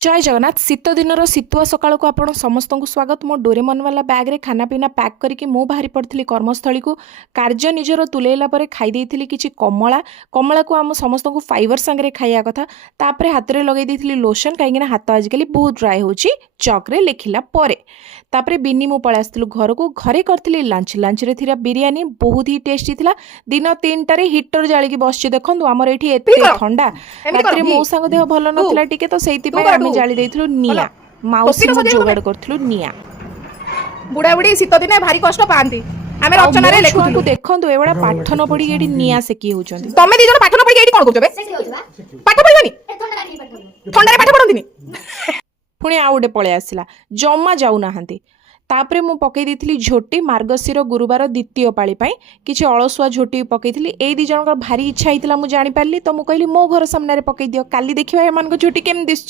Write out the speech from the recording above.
जय जगन्नाथ शीत दिन शीतुआ सकाल को आपण समस्त को स्वागत। मो डोरेमन वाला बैग रे खाना पीना पैक करके मु बाहरी पड़ी कर्मस्थली को कार्य निजर तुलेला पर खाई देइथिली किछि कमला कमला को आम समस्त को फाइबर सांगे खाइया कथा। तापर हाथ रे लगे देइथिली लोशन कहीं हाथ आजिकल बहुत ड्राई होची चक रे लिखिला परे। तापर बिनी मु पळै आस्तिलु घर को घरे करथिली लंच रे थिरा बिरयानी बहुत ही टेस्टी थिला। दिन 3टा रे हीटर जाळी बसछि देखंतु हमर एठी एते ठंडा रात्रि मौसा देह भल नथिला टिके तो सेइति पे हम जाली देइथिलु निया माउसी मु जोगाड़ करथिलु निया। बुढ़ा बुढ़ी शीत दिने भारी कष्ट पाती आमे रचना रे लेखुथुलु देखंतु एवडा पाठ न पड़ी एठी निया से की होचंती। तमे दी जण पाठ न पड़ी एठी कोन करछबे पाठ पढिबनी ठंडा रे पाठ पढंतिनी पुणी आउ गोटे पळै आसिला जम्मा जाऊ नाहांती। तापरे मु पकई देइथिली झोटी मार्गशीर गुरुवार द्वितीय पाळी पई किछि अलसुआ झोटी पकईथिली। ए दी जनकर भारी इच्छा हितला मु जानि पारली तो मु कहली मो घर सामने रे पकई दियो काली देखिबा एमान को झोटी केम दिसछि।